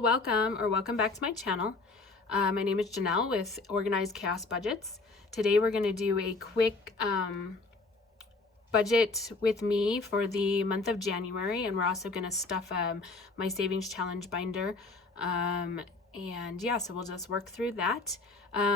Well, welcome back to my channel. My name is Janelle with Organized Chaos Budgets. Today we're going to do a quick budget with me for the month of January, and we're also going to stuff my savings challenge binder. And yeah, so we'll just work through that.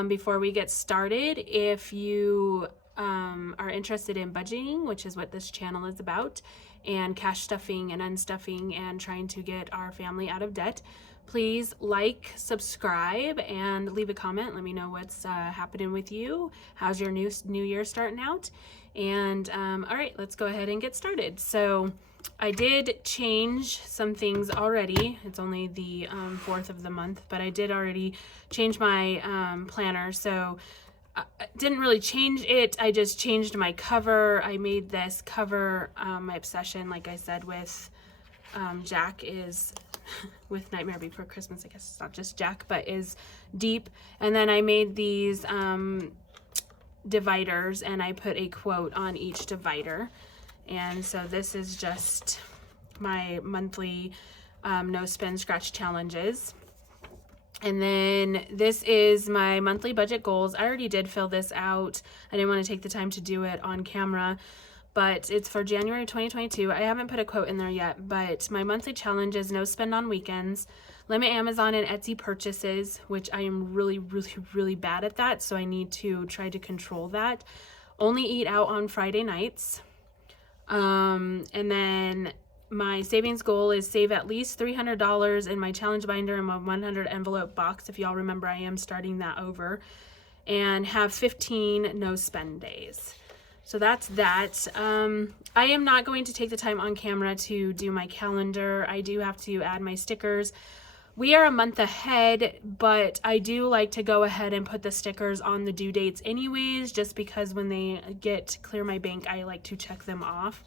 Before we get started, if you are interested in budgeting, which is what this channel is about, and cash stuffing and unstuffing and trying to get our family out of debt, please like, subscribe, and leave a comment. Let me know what's happening with you. How's your new year starting out? And all right, let's go ahead and get started. So I did change some things already. It's only the 4th of the month, but I did already change my planner. So I didn't really change it. I just changed my cover. I made this cover, my obsession, like I said, with Jack is with Nightmare Before Christmas. I guess it's not just Jack, but is deep. And then I made these dividers, and I put a quote on each divider. And so this is just my monthly no spend scratch challenges. And then this is my monthly budget goals. I already did fill this out. I didn't want to take the time to do it on camera, but it's for January 2022. I haven't put a quote in there yet, but my monthly challenge is no spend on weekends, limit Amazon and Etsy purchases, which I am really bad at that, so I need to try to control that. Only eat out on Friday nights. And then my savings goal is save at least $300 in my challenge binder and my 100 envelope box. If y'all remember, I am starting that over, and have 15 no spend days. So that's that. I am not going to take the time on camera to do my calendar. I do have to add my stickers. We are a month ahead, but I do like to go ahead and put the stickers on the due dates anyways, just because when they get clear my bank, I like to check them off.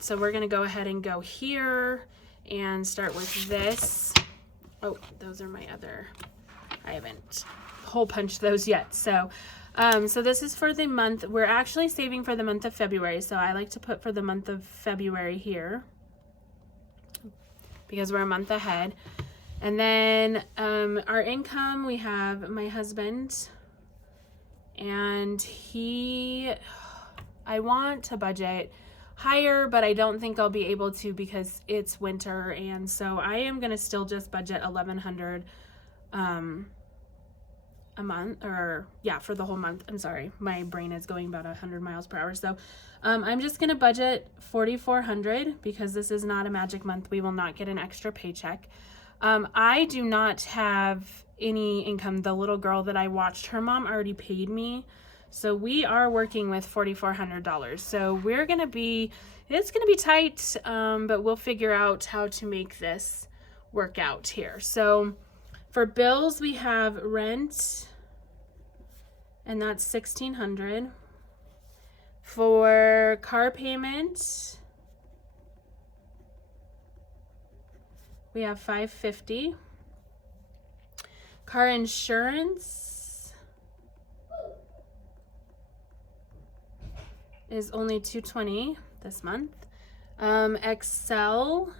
So we're going to go ahead and go here and start with this. Oh, those are my other, I haven't hole punched those yet. So this is for the month. We're actually saving for the month of February. So I like to put for the month of February here, because we're a month ahead. And then our income, we have my husband, and I want to budget higher, but I don't think I'll be able to because it's winter, and so I am going to still just budget $1,100 a month, or yeah, for the whole month. I'm sorry, my brain is going about 100 miles per hour. So I'm just going to budget $4,400 because this is not a magic month. We will not get an extra paycheck. I do not have any income. The little girl that I watched, her mom already paid me. So we are working with $4,400. So it's going to be tight, but we'll figure out how to make this work out here. So for bills, we have rent, and that's $1,600. For car payment, we have $550. Car insurance is only $220 this month. Excel,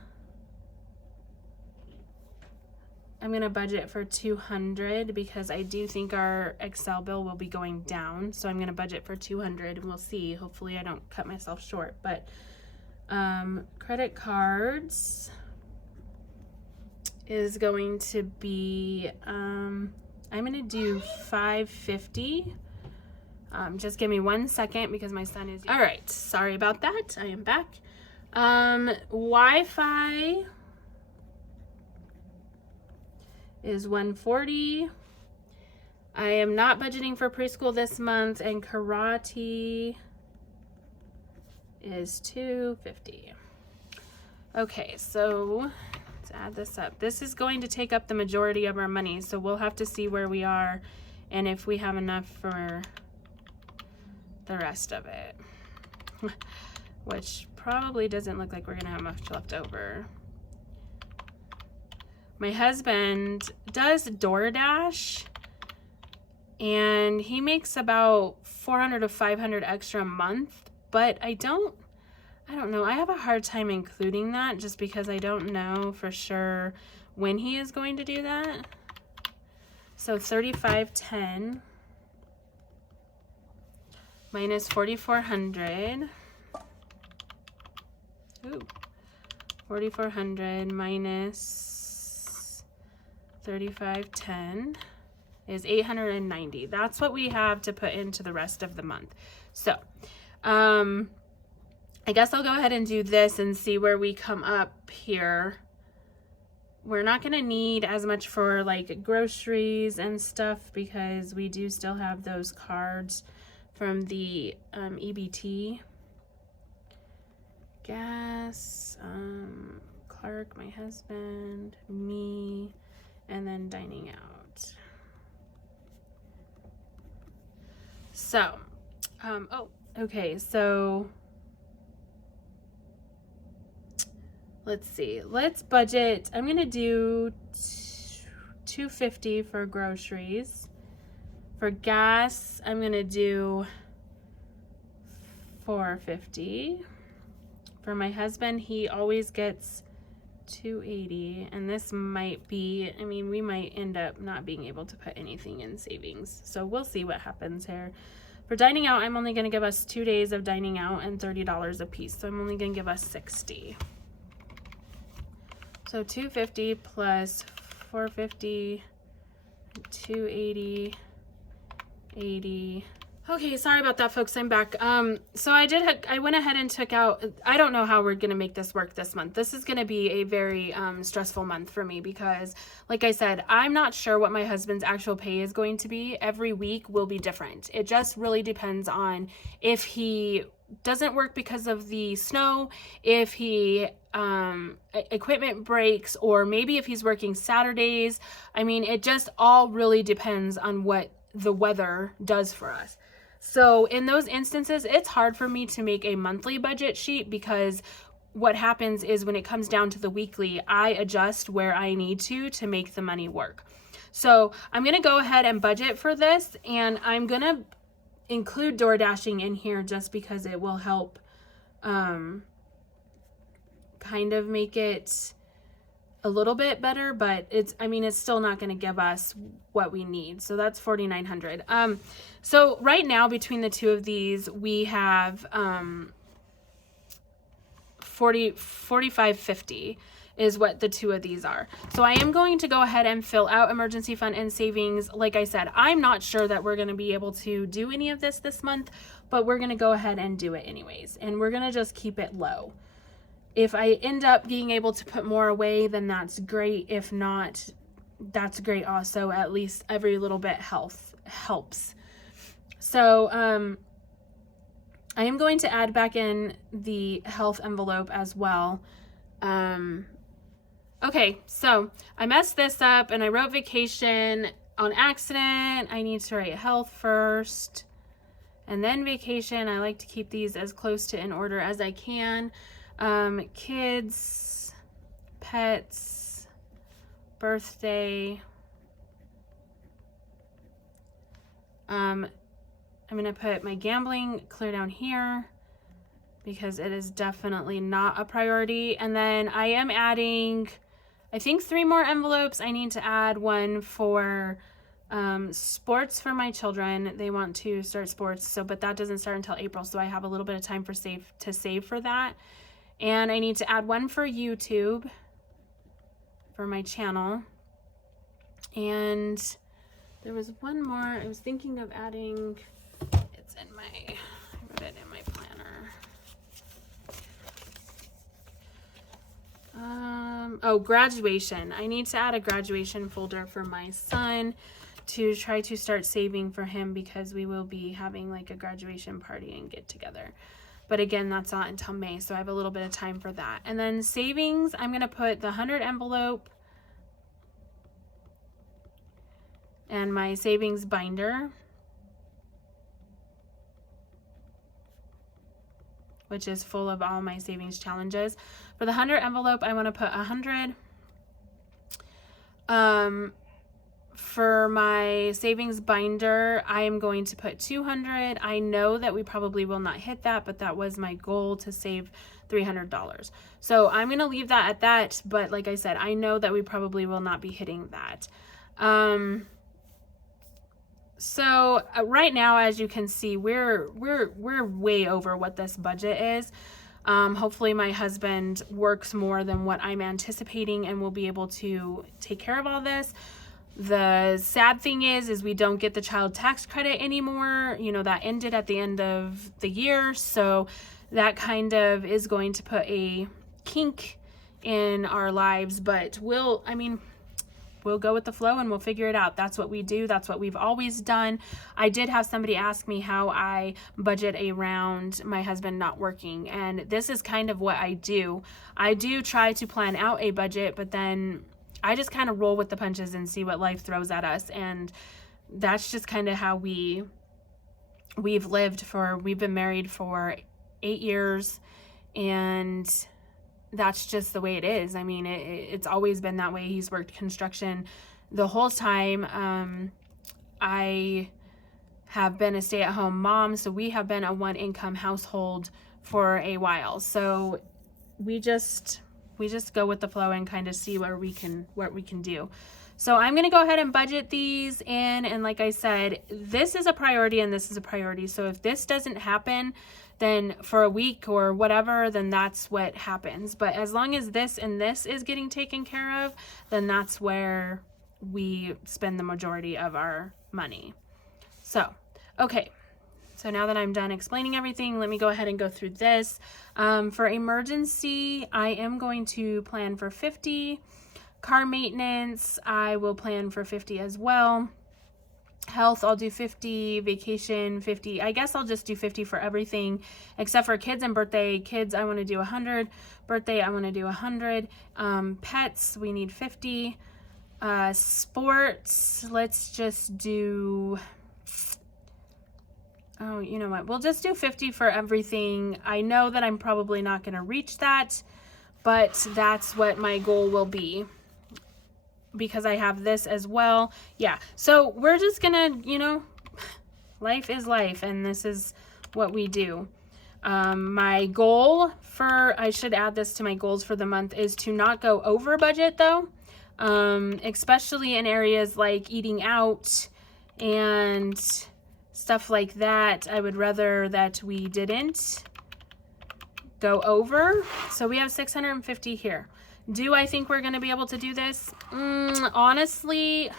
I'm gonna budget for $200 because I do think our Excel bill will be going down. So I'm gonna budget for $200, and we'll see. Hopefully I don't cut myself short. But credit cards is going to be, I'm gonna do $550. Just give me 1 second because my son is... All right, sorry about that. I am back. Wi-Fi is $140. I am not budgeting for preschool this month, and karate is $250. Okay, so let's add this up. This is going to take up the majority of our money, so we'll have to see where we are and if we have enough for the rest of it, which probably doesn't look like we're gonna have much left over. My husband does DoorDash, and he makes about $400 to $500 extra a month, but I don't know. I have a hard time including that just because I don't know for sure when he is going to do that. So 3510 minus 4,400. Ooh. 4,400 minus 3510 is 890. That's what we have to put into the rest of the month. So, I guess I'll go ahead and do this and see where we come up here. We're not going to need as much for like groceries and stuff because we do still have those cards from the EBT. Gas, Clark, my husband, me, and then dining out. So, oh, okay, so let's see. Let's budget. I'm gonna do $250 for groceries. For gas, I'm gonna do $450. For my husband, he always gets $280, and this might be, I mean, we might end up not being able to put anything in savings. So we'll see what happens here. For dining out, I'm only gonna give us 2 days of dining out and $30 a piece. So I'm only gonna give us $60. So 250 plus 450, 280, 80. Okay, sorry about that, folks. I'm back. So I went ahead and took out, I don't know how we're going to make this work this month. This is going to be a very stressful month for me because, like I said, I'm not sure what my husband's actual pay is going to be. Every week will be different. It just really depends on if he doesn't work because of the snow, if he equipment breaks, or maybe if he's working Saturdays. I mean, it just all really depends on what the weather does for us. So in those instances, it's hard for me to make a monthly budget sheet because what happens is when it comes down to the weekly, I adjust where I need to make the money work. So I'm going to go ahead and budget for this, and I'm going to include door dashing in here just because it will help kind of make it a little bit better, but it's still not going to give us what we need. So that's 4,900. So right now between the two of these, we have 4550 is what the two of these are. So I am going to go ahead and fill out emergency fund and savings. Like I said, I'm not sure that we're going to be able to do any of this month, but we're going to go ahead and do it anyways. And we're going to just keep it low. If I end up being able to put more away, then that's great. If not, that's great also. At least every little bit helps. So I am going to add back in the health envelope as well. Okay, so I messed this up and I wrote vacation on accident. I need to write health first and then vacation. I like to keep these as close to in order as I can. Kids, pets, birthday. I'm going to put my gambling clear down here because it is definitely not a priority. And then I am adding, I think 3 more envelopes. I need to add one for sports for my children. They want to start sports, but that doesn't start until April, so I have a little bit of time to save for that. And I need to add one for YouTube for my channel. And there was one more I was thinking of adding. It's in I wrote it in my planner. Oh, graduation. I need to add a graduation folder for my son to try to start saving for him because we will be having like a graduation party and get together. But again, that's not until May, so I have a little bit of time for that. And then savings, I'm going to put the 100 envelope and my savings binder, which is full of all my savings challenges. For the 100 envelope, I want to put 100. For my savings binder, I am going to put $200. I know that we probably will not hit that, but that was my goal, to save $300. So I'm going to leave that at that. But like I said, I know that we probably will not be hitting that. So right now, as you can see, we're way over what this budget is. Hopefully my husband works more than what I'm anticipating and will be able to take care of all this. The sad thing is we don't get the child tax credit anymore. You know, that ended at the end of the year. So that kind of is going to put a kink in our lives, but we'll go with the flow and we'll figure it out. That's what we do. That's what we've always done. I did have somebody ask me how I budget around my husband not working. And this is kind of what I do. I do try to plan out a budget, but then I just kind of roll with the punches and see what life throws at us. And that's just kind of how we've been married for 8 years, and that's just the way it is. I mean, it's always been that way. He's worked construction the whole time. I have been a stay-at-home mom, so we have been a one-income household for a while. So we just go with the flow and kind of see what we can do. So I'm going to go ahead and budget these in. And like I said, this is a priority and this is a priority. So if this doesn't happen, then for a week or whatever, then that's what happens. But as long as this and this is getting taken care of, then that's where we spend the majority of our money. So, okay. So now that I'm done explaining everything, let me go ahead and go through this. For emergency, I am going to plan for 50. Car maintenance, I will plan for 50 as well. Health, I'll do 50. Vacation, 50. I guess I'll just do 50 for everything except for kids and birthday. Kids, I want to do 100. Birthday, I want to do 100. Pets, we need 50. Sports, let's just do... Oh, you know what? We'll just do 50 for everything. I know that I'm probably not going to reach that, but that's what my goal will be because I have this as well. Yeah. So we're just going to, life is life, and this is what we do. My goal I should add this to my goals for the month, is to not go over budget though. Especially in areas like eating out and stuff like that. I would rather that we didn't go over. So we have 650 here. Do I think we're going to be able to do this? Honestly,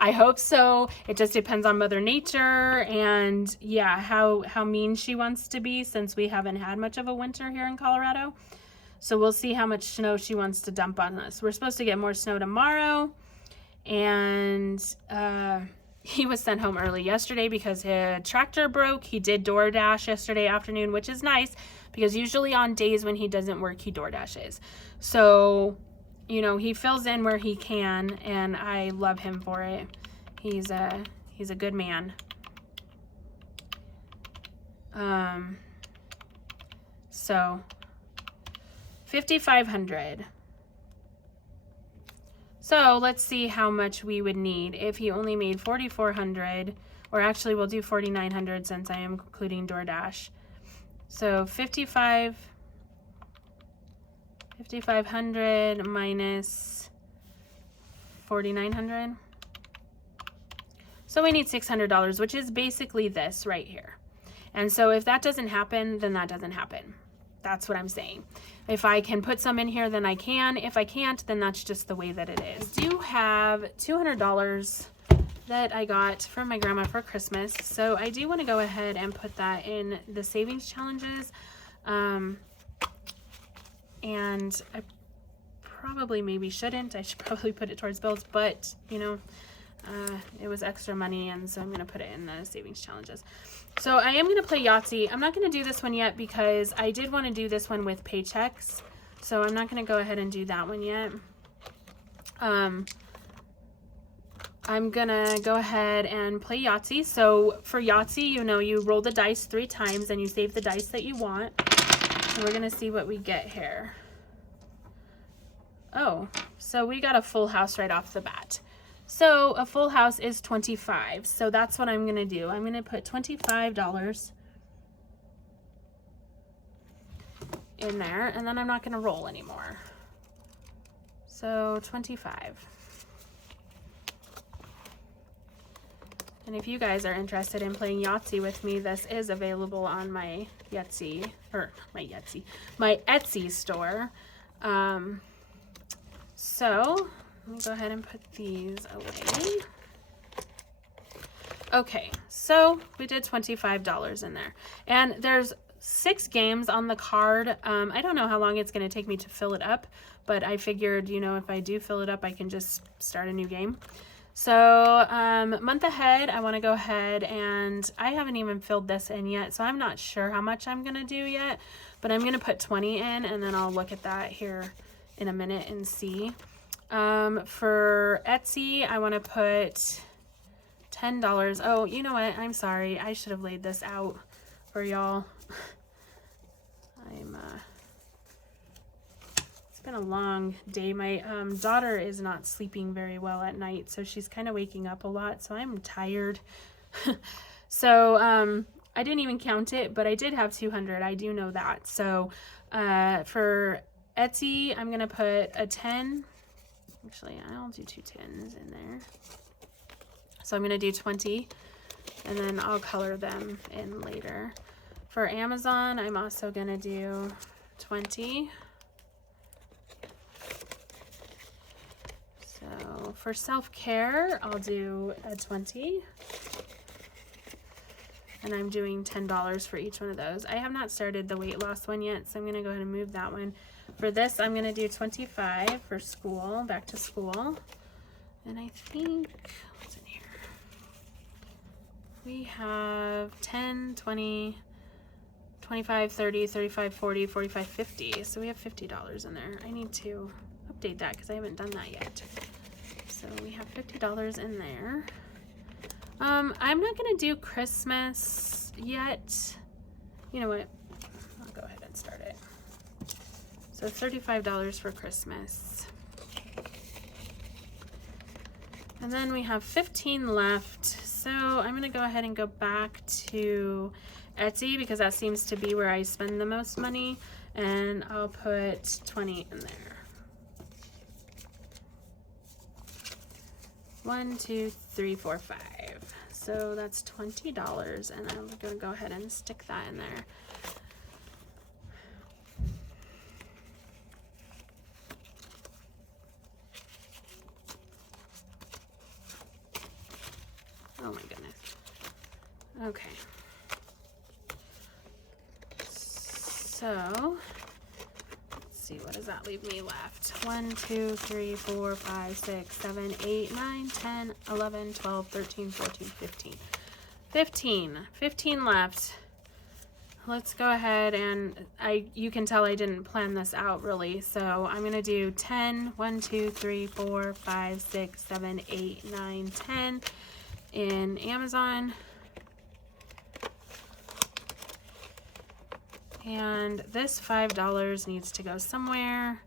I hope so. It just depends on Mother Nature and yeah, how mean she wants to be, since we haven't had much of a winter here in Colorado. So we'll see how much snow she wants to dump on us. We're supposed to get more snow tomorrow, and he was sent home early yesterday because his tractor broke. He did DoorDash yesterday afternoon, which is nice because usually on days when he doesn't work, he DoorDashes. So, he fills in where he can, and I love him for it. He's a good man. So 5,500. So let's see how much we would need if he only made 4,400, or actually we'll do 4,900 since I am including DoorDash. So 5,500 minus 4,900. So we need $600, which is basically this right here. And so if that doesn't happen, then that doesn't happen. That's what I'm saying. If I can put some in here, then I can. If I can't, then that's just the way that it is. I do have $200 that I got from my grandma for Christmas. So I do want to go ahead and put that in the savings challenges. And I probably maybe shouldn't. I should probably put it towards bills, but it was extra money, and so I'm going to put it in the savings challenges. So I am going to play Yahtzee. I'm not going to do this one yet because I did want to do this one with paychecks. So I'm not going to go ahead and do that one yet. I'm going to go ahead and play Yahtzee. So for Yahtzee, you roll the dice 3 times and you save the dice that you want. And we're going to see what we get here. Oh, so we got a full house right off the bat. So a full house is 25. So that's what I'm going to do. I'm going to put $25 in there, and then I'm not going to roll anymore. So 25. And if you guys are interested in playing Yahtzee with me, this is available on my Etsy store. So let me go ahead and put these away. Okay, so we did $25 in there. And there's 6 games on the card. I don't know how long it's going to take me to fill it up, but I figured, you know, if I do fill it up, I can just start a new game. So month ahead, I want to go ahead, and I haven't even filled this in yet, so I'm not sure how much I'm going to do yet, but I'm going to put 20 in, and then I'll look at that here in a minute and see. For Etsy, I want to put $10. Oh, you know what? I'm sorry. I should have laid this out for y'all. It's been a long day. My daughter is not sleeping very well at night, so she's kind of waking up a lot, so I'm tired. So I didn't even count it, but I did have 200. I do know that. So for Etsy, I'm going to put a 10. Actually, I'll do 2 10s in there. So I'm going to do 20, and then I'll color them in later. For Amazon, I'm also going to do 20. So for self-care, I'll do a 20. And I'm doing $10 for each one of those. I have not started the weight loss one yet, so I'm going to go ahead and move that one. For this, I'm going to do 25 for school, back to school. And I think, what's in here? We have 10, 20, 25, 30, 35, 40, 45, 50. So we have $50 in there. I need to update that because I haven't done that yet. So we have $50 in there. I'm not going to do Christmas yet. You know what? I'll go ahead and start it. So $35 for Christmas. And then we have 15 left. So I'm going to go ahead and go back to Etsy because that seems to be where I spend the most money. And I'll put 20 in there. 1, 2, 3, 4, 5. So that's $20, and I'm going to go ahead and stick that in there. Oh my goodness. Okay. So let's see, what does that leave me left? 1, 2, 3, 4, 5, 6, 7, 8, 9, 10, 11, 12, 13, 14, 15. 15 left. Let's go ahead and you can tell I didn't plan this out really. So I'm going to do 10, 1, 2, 3, 4, 5, 6, 7, 8, 9, 10 in Amazon. And this $5 needs to go somewhere.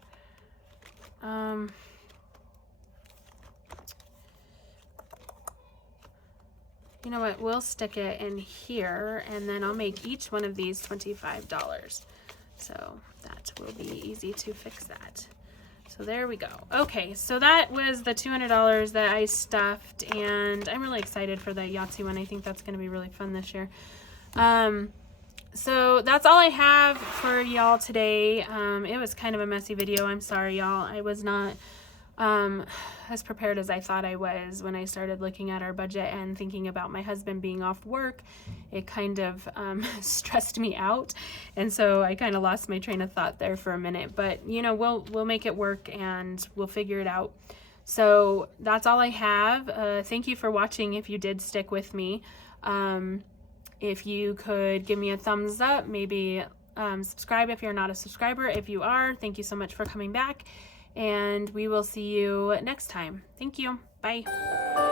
You know what? We'll stick it in here, and then I'll make each one of these $25. So that will be easy to fix that. So there we go. Okay, so that was the $200 that I stuffed, and I'm really excited for the Yahtzee one. I think that's going to be really fun this year. So that's all I have for y'all today. It was kind of a messy video. I'm sorry, y'all. I was not as prepared as I thought I was when I started looking at our budget and thinking about my husband being off work. It kind of stressed me out, and so I kind of lost my train of thought there for a minute. But you know, we'll make it work, and we'll figure it out. So that's all I have. Thank you for watching. If you did stick with me. If you could give me a thumbs up, maybe subscribe if you're not a subscriber. If you are, thank you so much for coming back, and we will see you next time. Thank you. Bye.